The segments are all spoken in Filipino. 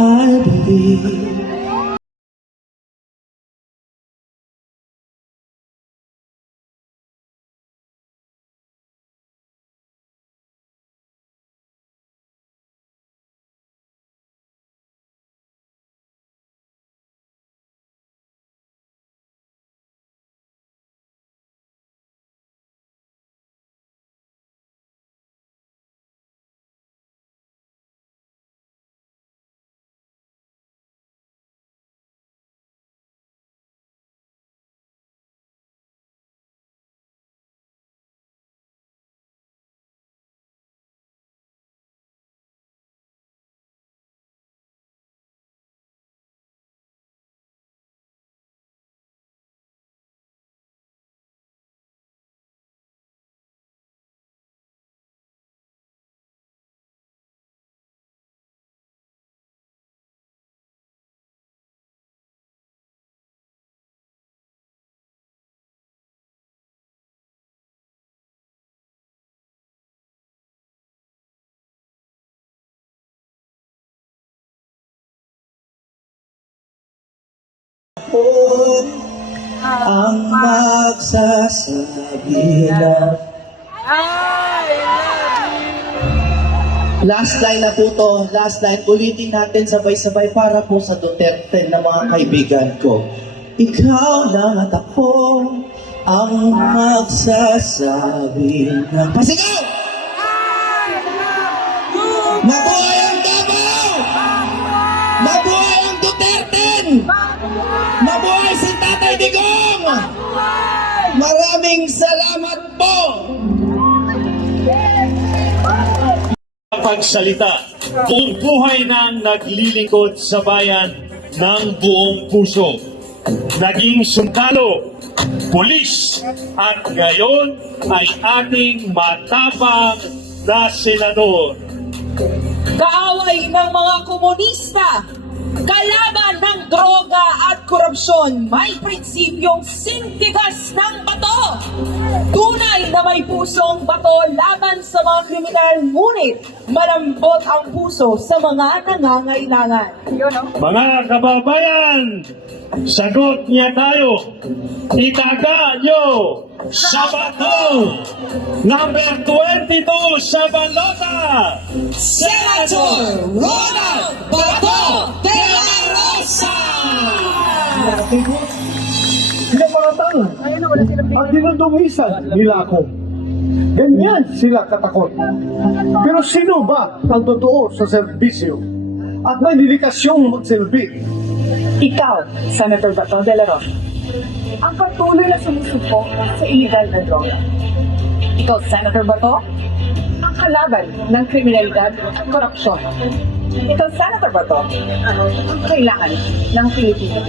I believe. Oh, ang magsasabi na Last line na po to, last line. Ulitin natin sabay-sabay para po sa Duterte na mga kaibigan ko. Ikaw lang at ako ang magsasabi na... Pasigaw! Mabuhay Mabuhay si Tatay Digong! Maraming salamat po! pagsalita. Buong buhay nang naglilingkod sa bayan ng buong puso. Naging sundalo, pulis, at ngayon ay ating matapang na senador. kaaway ng mga komunista, kalaban ng droga at korupsyon, may prinsipyong sintigas ng bato. Tunay na may pusong bato laban sa mga kriminal, ngunit malambot ang puso sa mga nangangailangan. Mga kababayan, sagot niya tayo. Itaga nyo sa bato. Number 22 sa balota. Senator Ronald Bato de la Rosa! Pinaparatang at dinudungisan nila ako. Ganyan sila katakot. Pero sino ba ang totoo sa serbisyo at may dedikasyong magsilbi? Ikaw, Senator Bato de la Rosa, ang patuloy na sumusupo sa illegal na droga. Ikaw, Senator Bato, ang kalaban ng kriminalidad at korupsyon. Ikaw, Senator Bato, ang kailangan ng Pilipinas.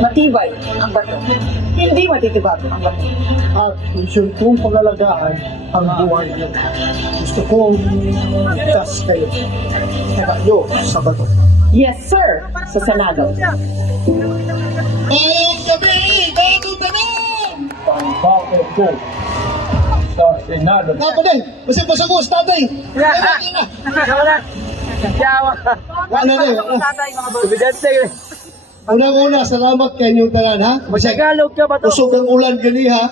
Matibay ang bato. Hindi matitibag ang bato. At mission kong pangalagaan ang buhay niyo. Gusto kong ligtas kayo. Kayo sa bato. Yes, sir, sa Senado. Bagong tanong! Pangbato ko sa Senado. Nga pa din, kasi pasagos, tatay! Wala na! Wala na, wala. Unang-una, salamat kay inyong tanan, ha? Masagalog ka ba to? Usog ang ulan gani, ha?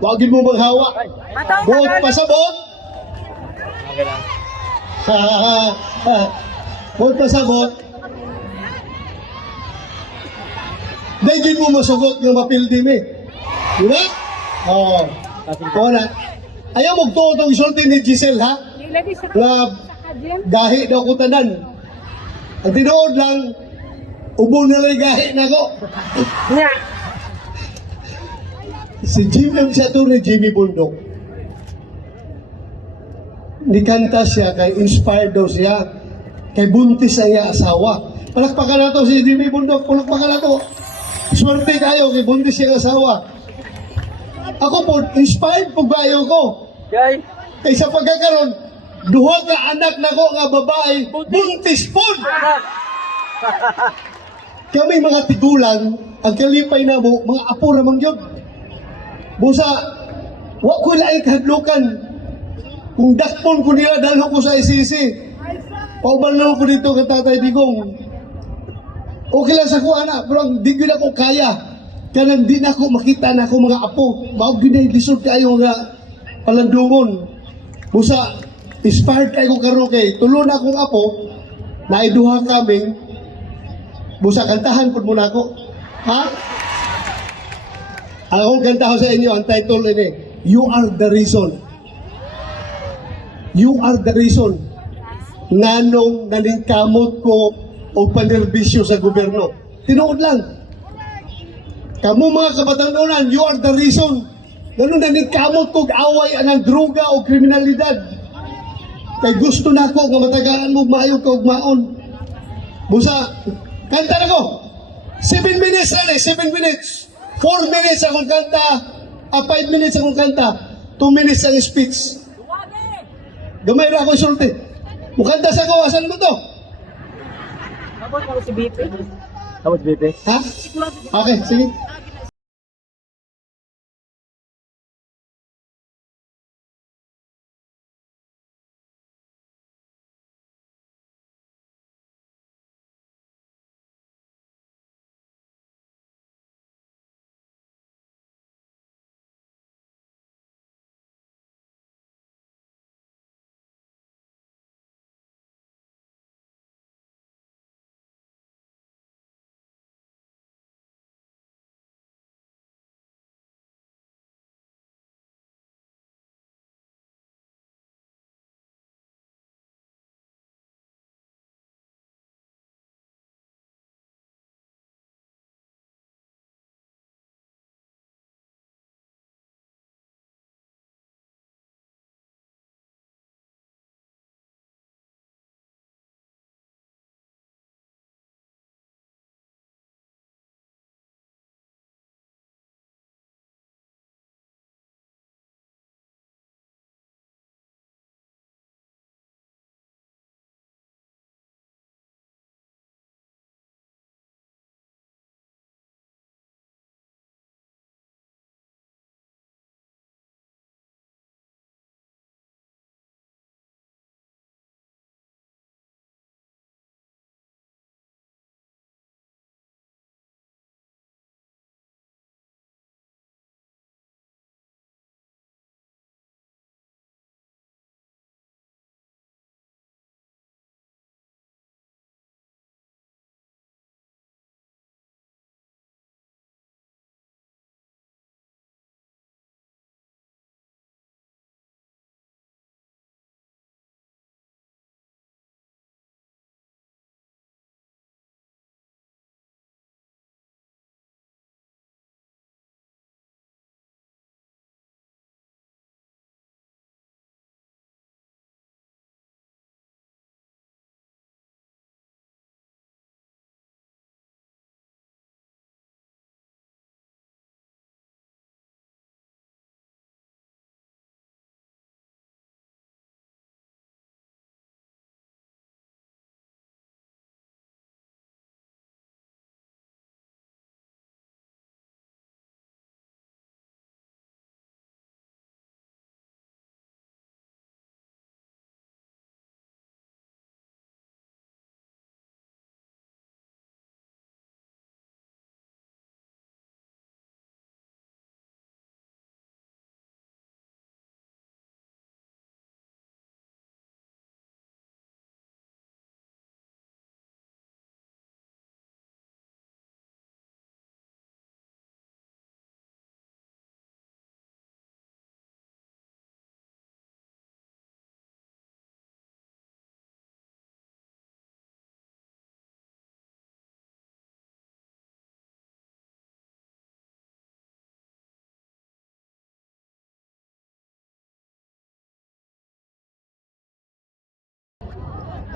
Wagin mo maghawa. Buot pasabot. Ha, ha, ha, ha. Buot pasabot. Dahil mo masugot ng mapildi mi. Di ba? Oo. Oo na. Ayaw mo to itong isulti ni Giselle, ha? Na gahi daw ko tanan. Ang tinuod lang, ubo na lang gahi na ko. si Jimmy, siya to ni Jimmy Bundok. Nikanta siya, kay inspired daw siya. Kay buntis ang iya asawa. Palakpakan na to si Jimmy Bundok, palakpakan na to. Swerte kayo, kay buntis siyang asawa. Ako po, inspired po bayo ko. Kay sa pagkakaroon, duha ka anak na ko nga babae, buntis po! Kami mga tigulang, ang kalipay na mo, mga apo ramang yun. Busa, wa ko laing kahadlukan. Kung dakpon ko nila, dalo ko sa ICC. Paubalo ko dito kay Tatay Digong. Okay lang sa kuha na, pero di ko na ko kaya. Kanang di na ako makita na ako mga apo. Maog yun na lisod kayo nga palandungon. Busa, inspired kayo karon kay tulo na akong apo, naiduha kaming, busa kantahan po muna ako. Ha? Ang akong kantahan sa inyo, ang title ini, You are the reason. You are the reason nganong naningkamot ko o panerbisyo sa gobyerno. Tinuod lang. Kamu mga kabatanunan, you are the reason. Ganun naningkamot ko away anang droga o kriminalidad. Kay gusto na ako nga matagaan mo maayo ka maon. Busa, kanta na ko. Seven minutes na eh, seven minutes. Four minutes akong kanta. Ah, five minutes akong kanta. Two minutes ang speech. Gamay ra ako isulti. Mukanta sa ko, asan mo to? Tapos si BP. Tapos BP. Ha? Okay, sige.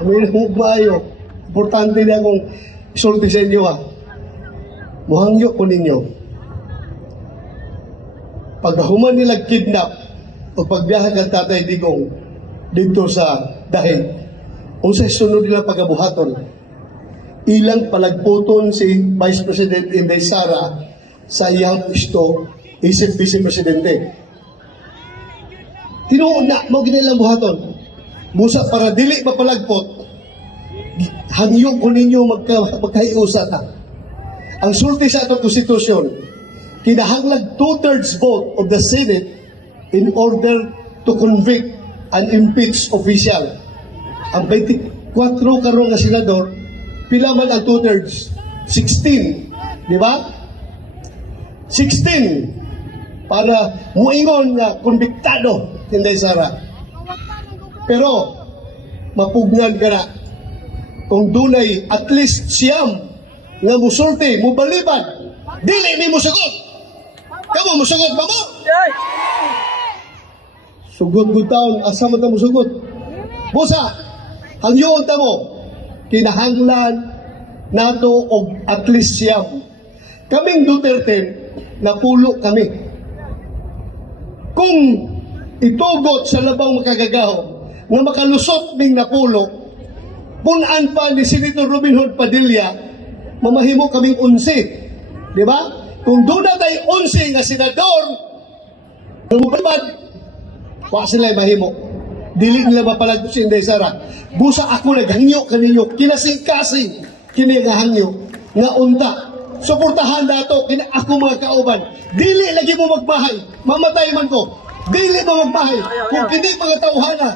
Amin mo maayo. Importante na akong isulti sa inyo ha. Muhangyo ko ninyo. Paghuman nila kidnap o pagbiyahe kang tatay digong dito sa dahig, unsay sunod nila pagabuhaton. Ilang palagputon si Vice President Inday Sara sa iyang isto isip Vice Presidente. Tinuod na, mo ginilang buhaton. Musa para dili mapalagpot, hangyo ko ninyo magka, magkaiusa ta. Ang sulti sa atong konstitusyon, kinahanglag two-thirds vote of the Senate in order to convict and impeach official. Ang 24 karon nga senador, pila man ang two-thirds? 16. Di ba? 16 para muingon nga konbiktado Tinday Sara. Pero mapugnan ka na kung dunay at least siyam nga musulti, mubalibad, dili ni mo sagot. Kamo mo sagot ba mo? Sugot good taon, asa mo ta mo sugot? Busa, hangyoon ta mo, kinahanglan nato og at least siyam. Kaming Duterte, napulo kami. Kung itugot sa labang makagagahom nga makalusot ning napulo, punan pa ni Senator Robin Hood Padilla, mamahimo kaming unsi. Di ba? Kung doon na tayo unsi nga senador, lumabad, wa sila mahimo. Dili nila mapalag si Inday Sara. Busa ako naghangyo kaninyo, kinasing-kasing, kini nga nga unta. Suportahan nato, kina ako mga kauban. Dili lagi mo magbahay, mamatay man ko. Dili mo magbahay. Kung kini mga tauhana,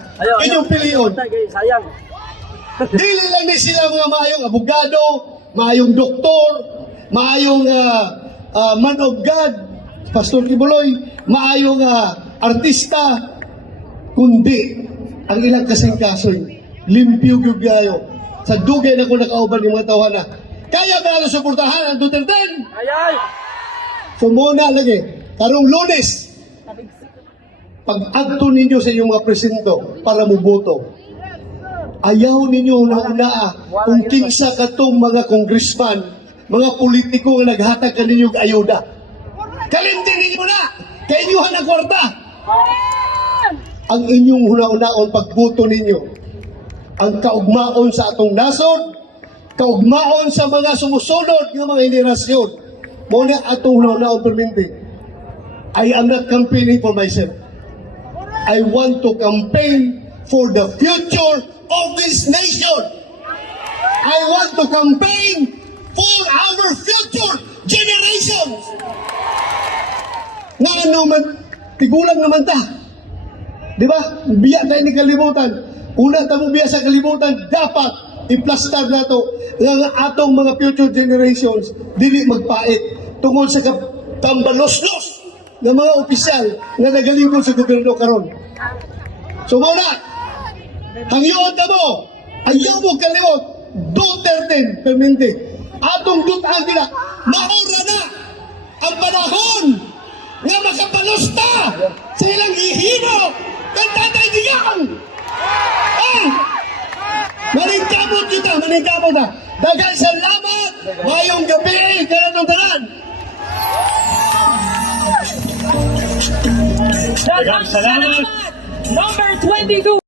inyong piliyon. Sayang. Dili lang ni sila mga maayong abogado, maayong doktor, maayong ah, ah, man of God, Pastor Kibuloy, maayong ah, artista, kundi ang ilang kasing-kasoy, limpyo gyud gayo. Sa dugay na ko nakauban ng mga tawana. Kaya ba na suportahan ang Duterte? Ayay! So muna lagi, karong lunes, pag-adto ninyo sa inyong mga presinto para muboto, ayaw ninyo una-una kung kinsa katong mga congressman, mga politiko nga naghatag ka ninyong ayuda. Kalimtin ninyo na! Kainyuhan ang kwarta! Ang inyong una-unaon pagboto ninyo, ang kaugmaon sa atong nasod, kaugmaon sa mga sumusunod ng mga henerasyon. Muna atong una-unaon perminti. I am not campaigning for myself. I want to campaign for the future of this nation. I want to campaign for our future generations. Nga ano tigulang naman ta. Di ba? Biya tayo ni kalibutan. Una tamo biya sa kalibutan, dapat i-plaster na to nga atong mga future generations dili magpait tungod sa tambalos-los ng mga opisyal nga nagalingkod sa gobyerno karon. Mauna, hangyoon ta mo, ayaw mo kalimot, Duterte, permente. Atong dutang gina, maura na ang panahon nga makapalusta sa ilang ihino ng tatay diyan. Ah! Maningkamot kita, maningkamot na. Daghang salamat, mayong gabi, kanatong tanan. Number 22!